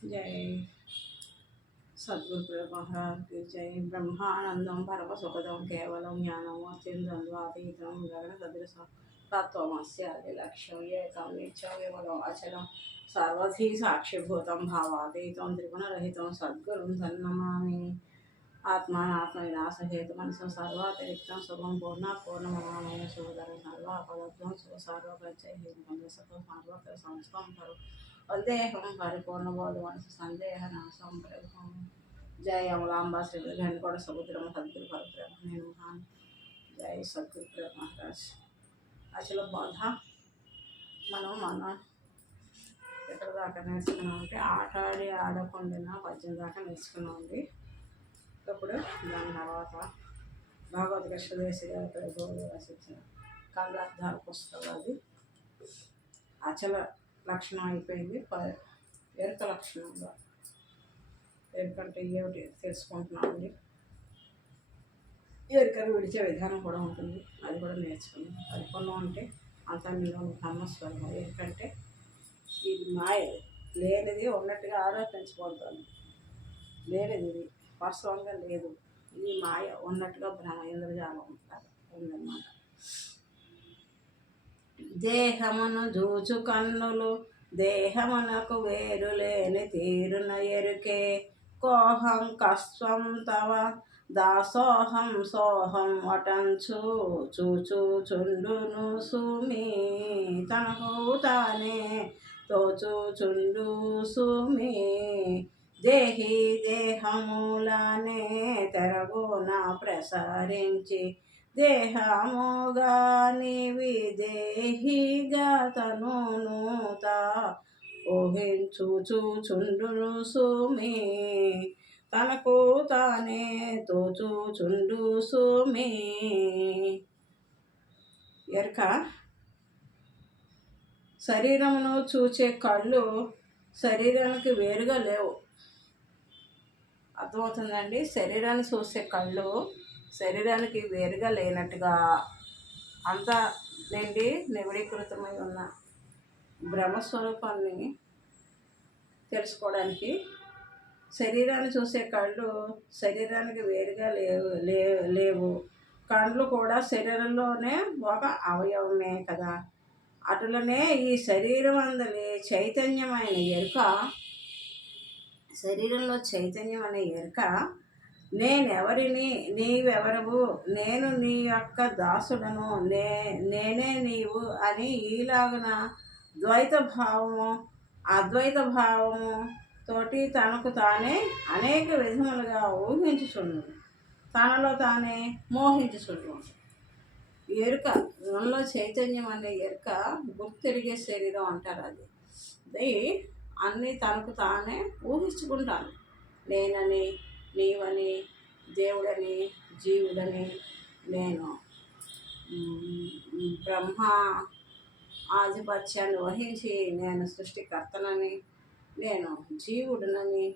जय सद्गुरु महाराज की जय। ब्रह्मानंदम परम सुखदम केवलम ज्ञानम अत्यंतम गगन सदृशम तत्वमस्य लक्ष्यम एकम नित्यम विमलम अचलम सर्वधी साक्षिभूतं भावातीतं त्रिगुणरहितं सद्गुरुं तन्नमामि। आत्मानात्मविनाशहेतुमनिशं सर्वातिरिक्तं शुभं पूर्णात् पूर्णमनामय शुभधरं सर्वापदब्धं शुभसार्वपरिचयहेतुकं सर्वत्र संस्थं करो वंदेहं परिपूर्णबोधमनसु संदेहनाशं प्रभुं। जय अमलांबा श्री घनकोट समुद्रम सद्गुरु परब्रह्म महान। जय सद्गुरु महाराज। అసలు బాధ మనం ఎక్కడ దాకా నేర్చుకున్నామంటే ఆట ఆడి ఆడకుండా పద్యం దాకా నేర్చుకున్నామండి. ఇప్పుడు దాని తర్వాత భగవద్ కృష్ణదేశి గారు రచించిన కళ్ళార్థాల పుస్తకం అది అచల లక్షణం అయిపోయింది. ఎరుక లక్షణంగా ఎరుకంటే ఏమిటి తెలుసుకుంటున్నామండి. ఎరుకను విడిచే విధానం కూడా ఉంటుంది, అది కూడా నేర్చుకున్నాం. పరిపూర్ణం అంటే అంతా మీలో బ్రహ్మస్వరూపం. ఎరుకంటే ఇది మాయ, లేనిది ఉన్నట్టుగా ఆరోపించబడుతుంది. లేనిది ఇది వాస్తవంగా లేదు, ఇది మాయ ఉన్నట్టుగా భ్రమ ఇంద్రజాలం ఉందన్నమాట. దేహమును జూచు కన్నులు దేహమునకు వేరు లేని తీరున ఎరుకే. కోహం కస్వం తవ దాసోహం సోహం వటంచు చూచుచుండును సుమి తనకు తానే తోచుచుండు సుమి. దేహి దేహములానే తెరగున ప్రసరించి దేహముగా నివి దేహిగా తనుత ఊహించుచుండును సుమి తనకు తానే తోచుచుండు సుమి. ఎరక శరీరమును చూచే కళ్ళు శరీరానికి వేరుగా లేవు. అర్థమవుతుందండి. శరీరాన్ని చూసే కళ్ళు శరీరానికి వేరుగా లేనట్టుగా అంతా నిండి నివిడీకృతమై ఉన్న బ్రహ్మస్వరూపాన్ని తెలుసుకోవడానికి శరీరాన్ని చూసే కళ్ళు శరీరానికి వేరుగా లేవు. కళ్ళు కూడా శరీరంలోనే ఒక అవయవమే కదా. అటులనే ఈ శరీరం అందలి చైతన్యమైన ఎరుక, శరీరంలో చైతన్యం అనే ఎరుక నేనెవరిని, నీవెవరవు, నేను నీ యొక్క దాసుడను, నేనే నీవు అని ఈలాగున ద్వైత భావము అద్వైత భావము తోటి తనకు తానే అనేక విధములుగా ఊహించుచుండు, తనలో తానే మోహించుచుండు. ఎరుక మనలో చైతన్యం అనే ఎరుక గుర్తెరిగే శరీరం అంటారు. అది అన్నీ తనకు తానే ఊహించుకుంటాను. నేనని, నీవని, దేవుడని, జీవుడని, నేను బ్రహ్మ ఆధిపత్యాన్ని వహించి నేను సృష్టికర్తనని, నేను జీవుడునని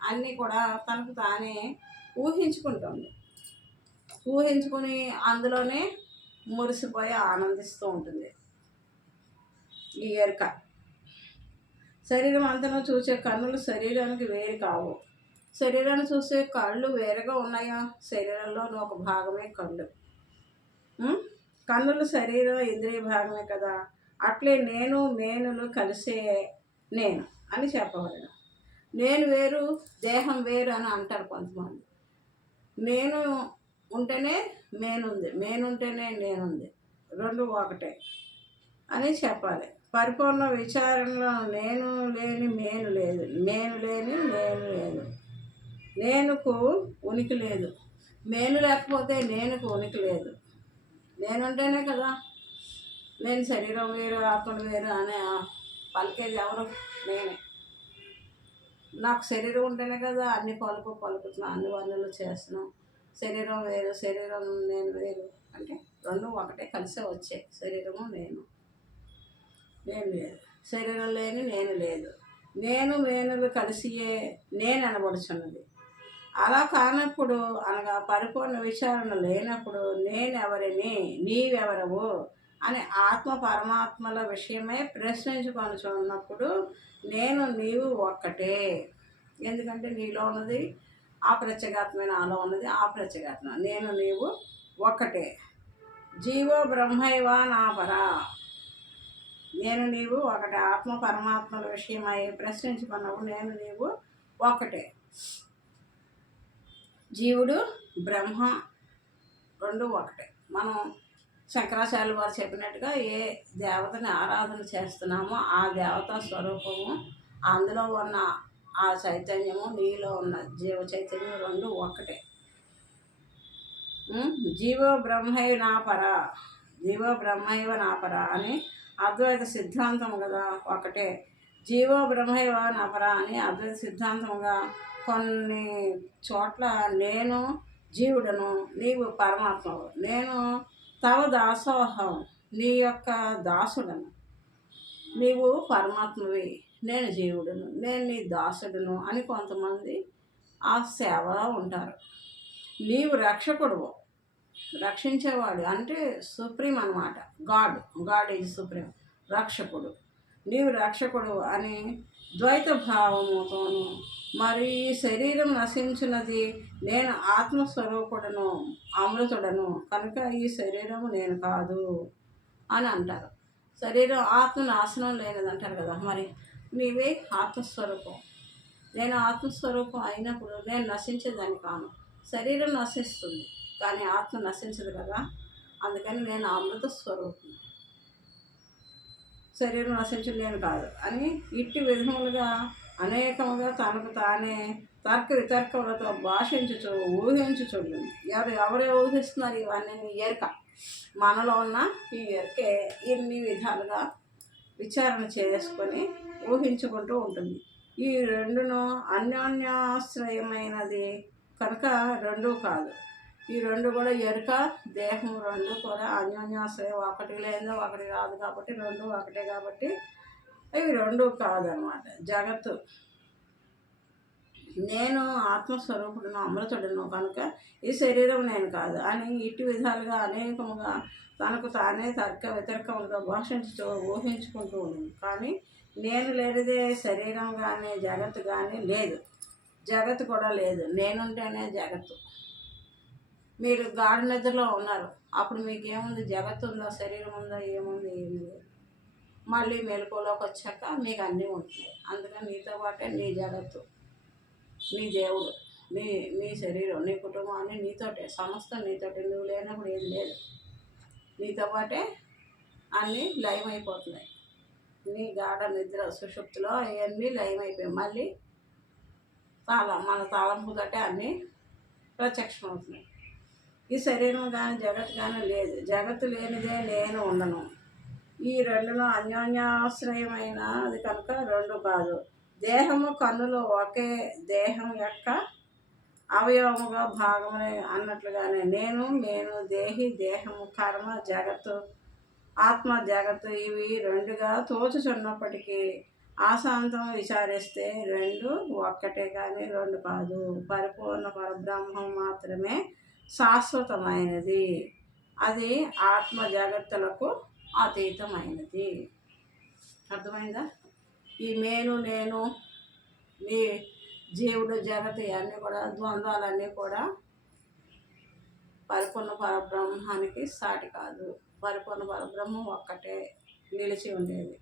అన్నీ కూడా తనకు తానే ఊహించుకుంటుంది. ఊహించుకుని అందులోనే మురిసిపోయి ఆనందిస్తూ ఉంటుంది ఈ ఎరుక. శరీరం అంతను చూసే కన్నులు శరీరానికి వేరు కావు. శరీరాన్ని చూసే కళ్ళు వేరుగా ఉన్నాయా? శరీరంలోని ఒక భాగమే కళ్ళు. కన్నులు శరీరం ఇంద్రియ భాగమే కదా. అట్లే నేను మేనులు కలిసే నేను అని చెప్పవలను. నేను వేరు దేహం వేరు అని అంటారు కొంతమంది. నేను ఉంటేనే మేనుంది, మేనుంటేనే నేనుంది, రెండు ఒకటే అని చెప్పాలి. పరిపూర్ణ విచారణలో నేను లేని మేను లేదు, మేను లేని నేను లేదు. నేనుకు ఉనికి లేదు, మేను లేకపోతే నేనుకు ఉనికి లేదు. నేనుంటేనే కదా నేను శరీరం వేరు ఆత్మలు వేరు అనే పలికేది ఎవరు? నేనే. నాకు శరీరం ఉంటేనే కదా అన్ని పలుకుతున్నాను, అన్ని పనులు చేస్తున్నాను. శరీరం వేరు, శరీరం నేను వేరు అంటే రెండు ఒకటే కలిసే వచ్చాయి. శరీరము నేను లేదు, శరీరం లేని నేను లేదు. నేను మేనులు కలిసియే నేను అనబడుచున్నది. అలా కానప్పుడు అనగా పరిపూర్ణ విచారణ లేనప్పుడు నేనెవరిని, నీవెవరవు, అని ఆత్మ పరమాత్మల విషయమే ప్రశ్నించుకొనుచున్నప్పుడు నేను నీవు ఒక్కటే. ఎందుకంటే నీలో ఉన్నది ఆ ప్రత్యేగాత్మ, నాలో ఉన్నది ఆ ప్రత్యేగాత్మ. నేను నీవు ఒక్కటే. జీవో బ్రహ్మైవ నాపరా. నేను నీవు ఒకటే. ఆత్మ పరమాత్మల విషయమై ప్రశ్నించుకున్నప్పుడు నేను నీవు ఒకటే. జీవుడు బ్రహ్మ రెండు ఒకటే. మనం శంకరాచార్యులు వారు చెప్పినట్టుగా ఏ దేవతని ఆరాధన చేస్తున్నామో ఆ దేవతా స్వరూపము, అందులో ఉన్న ఆ చైతన్యము, నీలో ఉన్న జీవ చైతన్యం రెండు ఒకటే. జీవో బ్రహ్మైవ నాపరా, జీవో బ్రహ్మైవ నాపరా అని అద్వైత సిద్ధాంతం కదా ఒకటే. జీవో బ్రహ్మైవ నాపరా అని అద్వైత సిద్ధాంతంగా కొన్ని చోట్ల నేను జీవుడను, నీవు పరమాత్మవు, నేను తవ దాసోహం, నీ యొక్క దాసుడను, నీవు పరమాత్మవి, నేను జీవుడును, నేను నీ దాసుడును అని కొంతమంది ఆ సేవలో ఉంటారు. నీవు రక్షకుడు, రక్షించేవాడు అంటే సుప్రీం అన్నమాట. గాడ్ ఈజ్ సుప్రీం, రక్షకుడు. నీవు రక్షకుడు అని ద్వైత భావముతోను, మరి ఈ శరీరం నశించినది, నేను ఆత్మస్వరూపుడను, అమృతుడను, కనుక ఈ శరీరము నేను కాదు అని అంటారు. శరీరం ఆత్మ నాశనం లేనిది అంటారు కదా. మరి నీవే ఆత్మస్వరూపం. నేను ఆత్మస్వరూపం అయినప్పుడు నేను నశించేదాన్ని కాను. శరీరం నశిస్తుంది కానీ ఆత్మ నశించదు కదా. అందుకని నేను అమృత స్వరూపం, శరీరం నశించింది నేను కాదు అని ఇట్టి విధములుగా అనేకముగా తనకు తానే తర్క వితర్కములతో భాషించుచు ఊహించుచుండు. ఎవరే ఊహిస్తున్నారు ఇవన్నీ? ఎరుక, మనలో ఉన్న ఈ ఎరుకే ఇన్ని విధాలుగా విచారణ చేసుకొని ఊహించుకుంటూ ఉంటుంది. ఈ రెండును అన్యోన్యాశ్రయమైనది కనుక రెండు కాదు. ఈ రెండు కూడా ఎరుక, దేహం రెండు కూడా అన్యోన్యాశ్రయం. ఒకటి లేదో ఒకటి రాదు కాబట్టి రెండు ఒకటే కాబట్టి ఇవి రెండు కాదనమాట. జగత్తు నేను ఆత్మస్వరూపుడును, అమృతుడును, కనుక ఈ శరీరం నేను కాదు అని ఇటు విధాలుగా అనేకముగా తనకు తానే తర్క వితర్కములుగా భాషించుతూ ఊహించుకుంటూ ఉంది. కానీ నేను లేనిదే శరీరం కానీ జగత్తు కానీ లేదు, జగత్తు కూడా లేదు. నేనుంటేనే జగత్తు. మీరు గాఢ నిద్రలో ఉన్నారు, అప్పుడు మీకు ఏముంది? జగత్తు ఉందా, శరీరం ఉందా? ఏముంది? ఏమి లేదు. మళ్ళీ మెలకువలోకి వచ్చాక మీకు అన్నీ ఉంటాయి. అందుకని నీతో పాటే నీ జగత్తు, నీ దేవుడు, నీ శరీరం, నీ కుటుంబం అన్నీ నీతోటే, సమస్తం నీతోటే. నువ్వు లేనప్పుడు ఏది లేదు. నీతో పాటే అన్నీ లయమైపోతున్నాయి. నీ గాఢ నిద్ర సుషుప్తిలో అవన్నీ లయమైపోయాయి. మళ్ళీ మన తాళంపుతోటే అన్నీ ప్రత్యక్షం అవుతున్నాయి. ఈ శరీరం కానీ జగత్తు కానీ లేదు. జగత్తు లేనిదే నేను ఉండను. ఈ రెండులో అన్యోన్యాశ్రయమైన అది కనుక రెండు కాదు. దేహము కన్నులు ఒకే దేహం యొక్క అవయవముగా భాగములే అన్నట్లుగానే నేను దేహి, దేహము, కర్మ, జగత్తు, ఆత్మ, జగత్తు ఇవి రెండుగా తోచుచున్నప్పటికీ ఆశాంతం విచారిస్తే రెండు ఒక్కటే కానీ రెండు కాదు. పరిపూర్ణ పరబ్రహ్మం మాత్రమే శాశ్వతమైనది. అది ఆత్మ జగత్తులకు అతీతమైనది. అర్థమైందా? ఈ నేను, ఈ జీవుడు, జగత్తు ఇవన్నీ కూడా ద్వంద్వాలన్నీ కూడా పరిపూర్ణ పరబ్రహ్మానికి సాటి కాదు. పరిపూర్ణ పరబ్రహ్మం ఒక్కటే నిలిచి ఉండేది,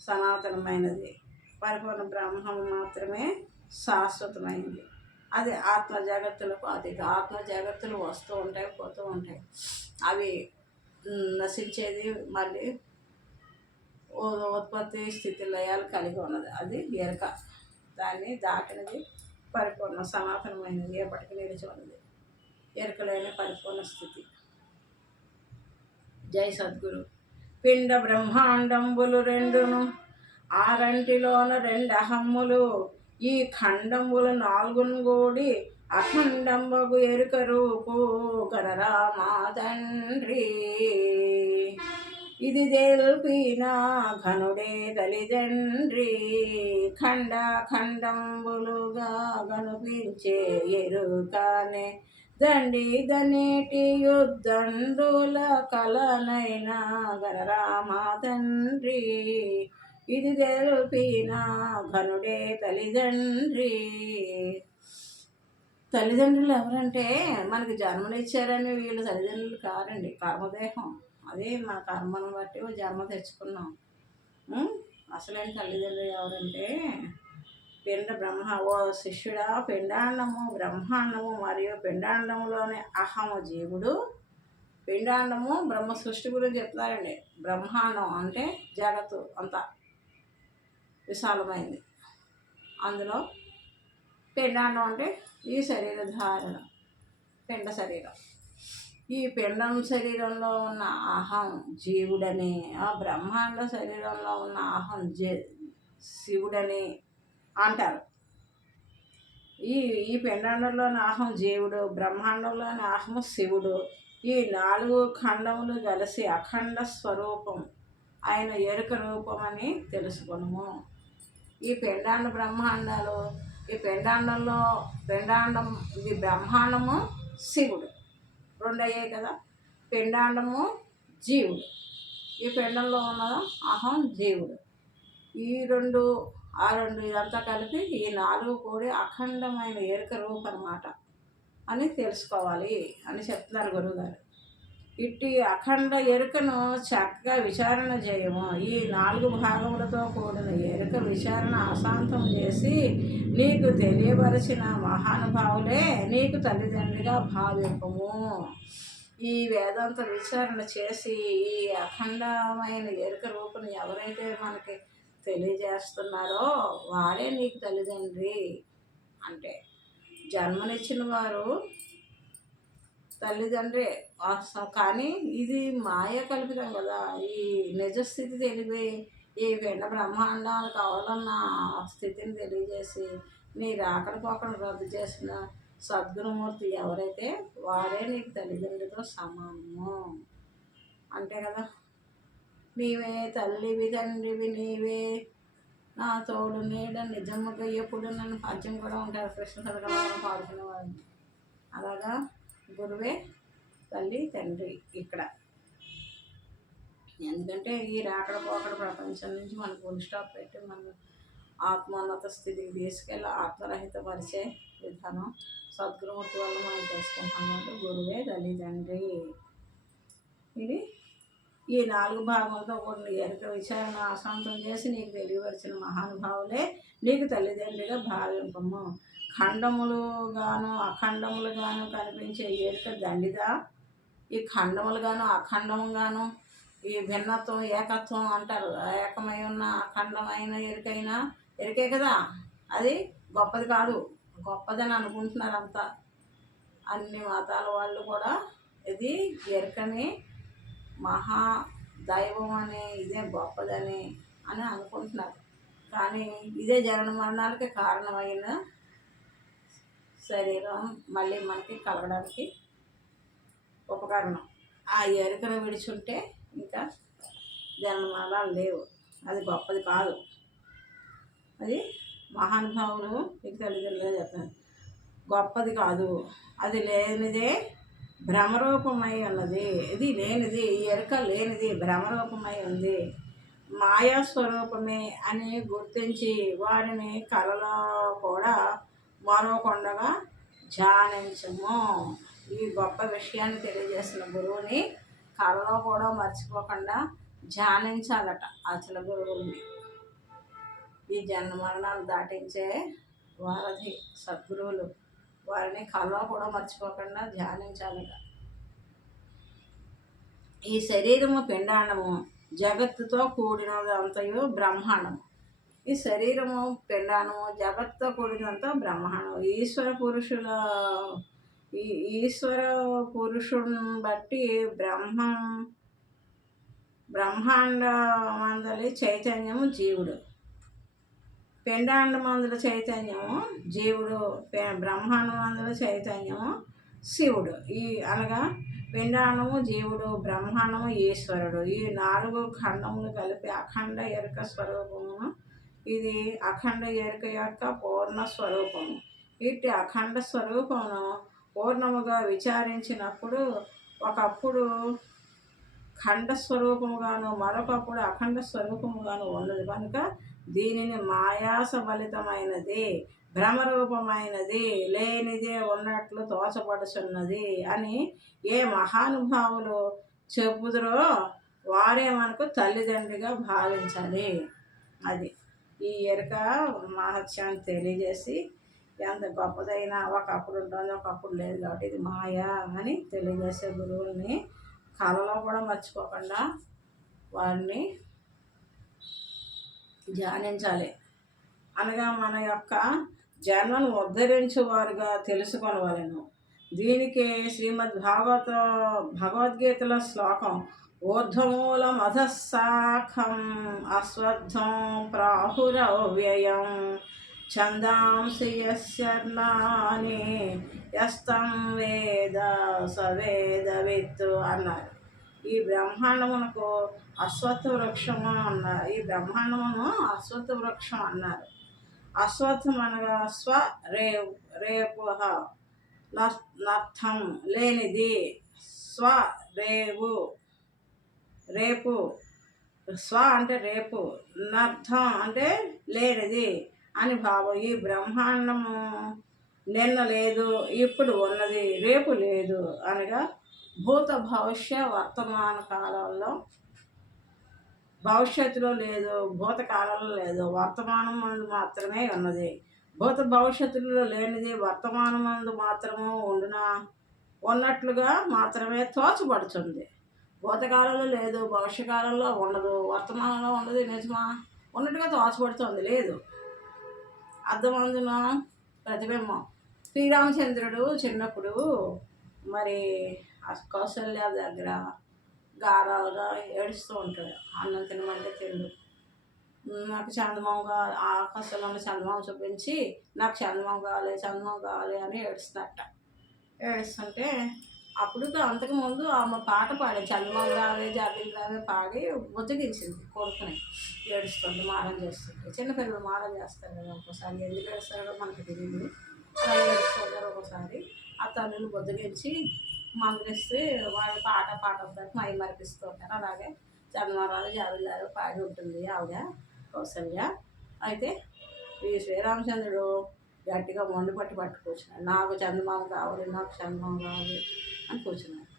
సనాతనమైనది. పరిపూర్ణ బ్రహ్మం మాత్రమే శాశ్వతమైనది. అది ఆత్మ జగత్తులకు అతీత. ఆత్మ జగత్తులు వస్తూ ఉంటాయి, పోతూ ఉంటాయి. అవి నశించేది మళ్ళీ ఉత్పత్తి స్థితి లయాలు కలిగి ఉన్నది. అది ఎరుక. దాన్ని దాటినది పరిపూర్ణ సనాతనమైనది, ఎప్పటికీ నిలిచి ఉన్నది. ఎరుకలేని పరిపూర్ణ స్థితి. జై సద్గురు. పిండ బ్రహ్మాండంబులు రెండును, ఆరంటిలోన రెండు అహమ్ములు, ఈ ఖండంబులు నాలుగును గూడి అఖండంబగు ఎరుక రూపు గణరామా తండ్రి. ఇది తెలిపిన ఘనుడే తల్లిదండ్రి, ఖండ ఖండంబులుగా కనిపించే ఎరుకనే దండి దనేటి యుద్ధండుల కలనైనా గణరామా తండ్రి ఇది తెలిపిన ఘనుడే తల్లిదండ్రి. తల్లిదండ్రులు ఎవరంటే మనకి జన్మనిచ్చారని వీళ్ళు తల్లిదండ్రులు కారండి, కర్మదేహం. అదే మన కర్మను బట్టి జన్మ తెచ్చుకున్నాం. అసలైన తల్లిదండ్రులు ఎవరంటే బ్రహ్మ. ఓ శిష్యుడా, పిండాండము బ్రహ్మాండము మరియు పిండాండములోని అహము జీవుడు. పిండాండము బ్రహ్మ సృష్టి గురించి చెప్తారండి. బ్రహ్మాండం అంటే జగత్తు అంతా విశాలమైంది. అందులో పిండాండం అంటే ఈ శరీర ధారణ, పిండ శరీరం. ఈ పిండం శరీరంలో ఉన్న అహం జీవుడని, ఆ బ్రహ్మాండ శరీరంలో ఉన్న అహం శివుడని అంటారు. ఈ పిండాండంలోని అహం జీవుడు, బ్రహ్మాండంలోని అహం శివుడు. ఈ 4 ఖండములు కలిసి అఖండ స్వరూపం ఆయన ఎరుక రూపం అని తెలుసుకున్నాము. ఈ పిండాండ బ్రహ్మాండాలు, ఈ పిండాండంలో పిండాండం ఇది బ్రహ్మాండము శివుడు 2 అయ్యాయి కదా. పిండాండము జీవుడు, ఈ పిండంలో ఉన్న అహం జీవుడు. ఈ 2 ఆ 2 ఇదంతా కలిపి ఈ 4 కూడి అఖండమైన ఎరుక రూపం అన్నమాట అని తెలుసుకోవాలి అని చెప్తున్నారు గురువుగారు. ఇట్టి అఖండ ఎరుకను చక్కగా విచారణ చేయము. ఈ 4 భాగములతో కూడిన ఎరుక విచారణ అశాంతం చేసి నీకు తెలియపరిచిన మహానుభావులే నీకు తల్లిదండ్రిగా భావింపము. ఈ వేదాంత విచారణ చేసి ఈ అఖండమైన ఎరుక రూపును ఎవరైతే మనకి తెలియజేస్తున్నారో వారే నీకు తల్లిదండ్రి. అంటే జన్మనిచ్చిన వారు తల్లిదండ్రి వాస్తవం, కానీ ఇది మాయ కల్పితం కదా. ఈ నిజస్థితి తెలిపి ఈ పిండ బ్రహ్మాండాలు కావాలన్న స్థితిని తెలియజేసి నీ రాకడ పోకడ రద్దు చేసిన సద్గురుమూర్తి ఎవరైతే వారే నీకు తల్లిదండ్రితో సమానము. అంతే కదా. నీవే తల్లివి తండ్రివి నీవే నా తోడు నీడ నిజముగా ఎప్పుడు నన్ను పద్యం కూడా ఉంటారు కృష్ణ సదగమనం పాడుకునే వాళ్ళు. అలాగా గురువే తల్లి తండ్రి ఇక్కడ. ఎందుకంటే ఈ రాకడ పోకడ ప్రపంచం నుంచి మనకు ఫుల్ స్టాప్ పెట్టి మనం ఆత్మోన్నత స్థితికి తీసుకెళ్ళి ఆత్మరహిత పరిచే విధానం సద్గురుమూర్తి వల్ల మనం తెలుసుకుంటున్నాం. గురువే తల్లి తండ్రి. ఇది ఈ 4 భాగంతో కూడిన ఎరుక విచారణ అశాంతం చేసి నీకు తెలియవలసిన మహానుభావులే నీకు తల్లిదండ్రిగా భావింపము. ఖండములుగాను అఖండములుగాను కనిపించే ఎరుక దండిదా. ఈ ఖండములుగాను అఖండముగాను ఈ భిన్నత్వం ఏకత్వం అంటారు. ఏకమై ఉన్న అఖండమైన ఎరుకైనా ఎరుకే కదా, అది గొప్పది కాదు. గొప్పదని అనుకుంటున్నారు అంతా. అన్ని మతాల వాళ్ళు కూడా ఇది ఎరుకని మహా దైవం అని ఇదే గొప్పదని అని అనుకుంటున్నారు. కానీ ఇదే జనన మరణాలకి కారణమైన శరీరం మళ్ళీ మనకి కలగడానికి ఉపకరణం. ఆ ఎరుకను విడిచుంటే ఇంకా జన్మ మరణాలు లేవు. అది గొప్పది కాదు. అది మహానుభావులు మీకు తల్లిదండ్రులుగా చెప్పారు. గొప్పది కాదు, అది లేనిదే భ్రమరూపమై ఉన్నది. ఇది లేనిది, ఈ ఎరుక లేనిది భ్రమరూపమై ఉంది. మాయాస్వరూపమే అని గుర్తించి వారిని కలలో కూడా మరోకొండగా ధ్యానించము. ఈ గొప్ప విషయాన్ని తెలియజేసిన గురువుని కలలో కూడా మర్చిపోకుండా ధ్యానించాలట అసలు గురువుని. ఈ జన్మ మరణాలు దాటించే వారధి సద్గురువులు, వారిని కలలో కూడా మర్చిపోకుండా ధ్యానించాలట. ఈ శరీరము పిండాండము జగత్తుతో కూడినదంతయు బ్రహ్మాండము. ఈ శరీరము పిండాండము జగత్తుతో కూడినంత బ్రహ్మాండము. ఈశ్వర పురుషుని బట్టి బ్రహ్మాండమందలి చైతన్యము జీవుడు, పిండాండమందుల చైతన్యము జీవుడు, బ్రహ్మాండమందుల చైతన్యము శివుడు. అనగా పిండాండము జీవుడు, బ్రహ్మాండము ఈశ్వరుడు. ఈ 4 ఖండములు కలిపి అఖండ ఎరుక స్వరూపమును. ఇది అఖండ ఎరుక యొక్క పూర్ణ స్వరూపము. ఇట్టి అఖండ స్వరూపమును పూర్ణముగా విచారించినప్పుడు ఒకప్పుడు ఖండ స్వరూపముగాను మరొకప్పుడు అఖండ స్వరూపముగాను ఉన్నది కనుక దీనిని మాయాస ఫలితమైనది, భ్రమరూపమైనది, లేనిదే ఉన్నట్లు తోచబడుచున్నది అని ఏ మహానుభావులు చెబుదురో వారే మనకు తల్లిదండ్రిగా భావించాలి. అది ఈ ఎరుక మహత్యాన్ని తెలియజేసి ఎంత గొప్పదైనా ఒకప్పుడు ఉంటుంది ఒకప్పుడు లేదు కాబట్టి ఇది మాయా అని తెలియజేసే గురువుల్ని కళలో కూడా మర్చిపోకుండా వారిని ధ్యానించాలి. అనగా మన యొక్క జన్మను ఉద్ధరించేవారుగా తెలుసుకొనవలెను. దీనికి భగవద్గీతలో శ్లోకం ఊర్ధ్వమూలం అధశాఖం అశ్వత్థం ప్రాహురవ్యయం ఛందాంసి యస్యర్ణాని యస్తం వేద సవేదవిత్తు అన్నారు. ఈ బ్రహ్మాండమునకు అశ్వత్థ వృక్షము అన్నారు. ఈ బ్రహ్మాండమును అశ్వత్థ వృక్షం అన్నారు. అశ్వత్థం అనగా రేపు నర్థం లేనిది, రేపు స్వ అంటే రేపు, నర్థం అంటే లేనిది అని భావం. ఈ బ్రహ్మాండము నిన్న లేదు, ఇప్పుడు ఉన్నది, రేపు లేదు అనగా భూత భవిష్య వర్తమాన కాలంలో భవిష్యత్తులో లేదు, భూతకాలంలో లేదు, వర్తమానం మందు మాత్రమే ఉన్నది. భూత భవిష్యత్తులో లేనిది వర్తమానం మందు మాత్రము ఉన్నట్లుగా మాత్రమే తోచబడుతుంది. భూతకాలంలో లేదు, భవిష్యకాలంలో ఉండదు, వర్తమానంలో ఉండదు. నిజమా? ఉన్నట్టుగా తోచబడుతుంది, లేదు. అర్థమందున ప్రతిబింబం. శ్రీరామచంద్రుడు చిన్నప్పుడు మరి కౌసల్య దగ్గర గారాలుగా ఏడుస్తూ ఉంటాడు. అన్నం తినమంటే తిండు. నాకు చందమామ ఆకాశంలో చందమామ చూపించి నాకు చందమామ కావాలి అని ఏడుస్తున్నట్ట. ఏడుస్తుంటే అప్పుడు అంతకుముందు ఆమె పాట పాడి చందమామ రావే జాబిల్ రావే పాడి బుజ్జగించింది కొడుకుని. ఏడుస్తుంది, మారం చేస్తుంది. చిన్నపిల్లలు మారం చేస్తారు కదా ఒక్కోసారి, ఎందుకు ఏడుస్తారో మనకు తెలియదు. అలా ఏడుస్తుంటారు ఒకసారి. ఆ తల్లులు బుజ్జగించి మందలిస్తే వాళ్ళు పాట పాడతారు, మై మరిపిస్తూ ఉంటారు. అలాగే చందమారాలు జాబిల్లారు పాడి ఉంటుంది ఆవిడ కౌసల్య. అయితే ఈ శ్రీరామచంద్రుడు గట్టిగా పట్టు కూర్చున్నాడు. నాకు చందమామ కావాలి అని కూర్చున్నాడు.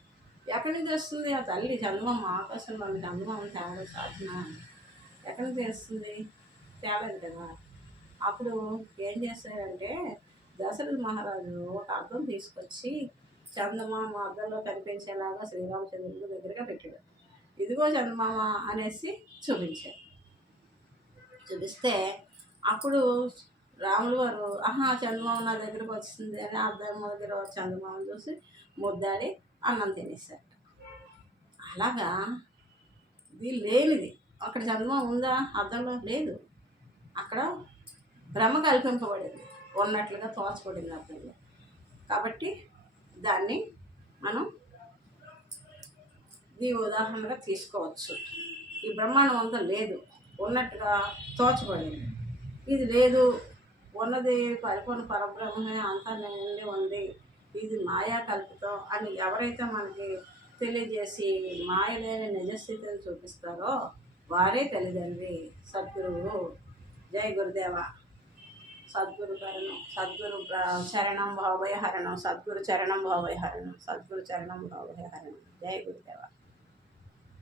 ఎక్కడి నుంచి వస్తుంది ఆ తల్లి చందమామ? ఆకాశంలో చందమామ తేడా సాధన ఎక్కడి నుంచి వస్తుంది? తేలేదు కదా. అప్పుడు ఏం చేస్తాడంటే దశరథ మహారాజు ఒక అర్థం తీసుకొచ్చి చందమామ అద్దంలో కనిపించేలాగా శ్రీరామచంద్రుడి దగ్గరగా పెట్టాడు. ఇదిగో చందమామ అనేసి చూపిస్తే అప్పుడు రాములు వారు చందమామ నా దగ్గరకు వచ్చింది అని అద్దం దగ్గర చందమామ చూసి ముద్దాడి అన్నం తినేశారు. అలాగా ఇది లేనిది. అక్కడ చందమామ ఉందా? అద్దంలో లేదు. అక్కడ భ్రమ కల్పింపబడింది, ఉన్నట్లుగా తోచబడింది అద్దంలో. కాబట్టి దాన్ని మనం ఈ ఉదాహరణగా తీసుకోవచ్చు. ఈ బ్రహ్మాండం అంతా లేదు, ఉన్నట్టుగా తోచబడింది. ఇది లేదు, ఉన్నది పరిపూర్ణ పరబ్రహ్మమే అంతా నిండి ఉంది, ఇది మాయా కల్పితం అని ఎవరైతే మనకి తెలియజేసి మాయ లేని నిజస్థితిని చూపిస్తారో వారే తల్లిదండ్రి, సద్గురువు. జై గురుదేవ. సద్గురు చరణం భావయ హరణం, సద్గురు చరణం భావయ హరణం, సద్గురు చరణం భావయ హరణం. జై గురుదేవ.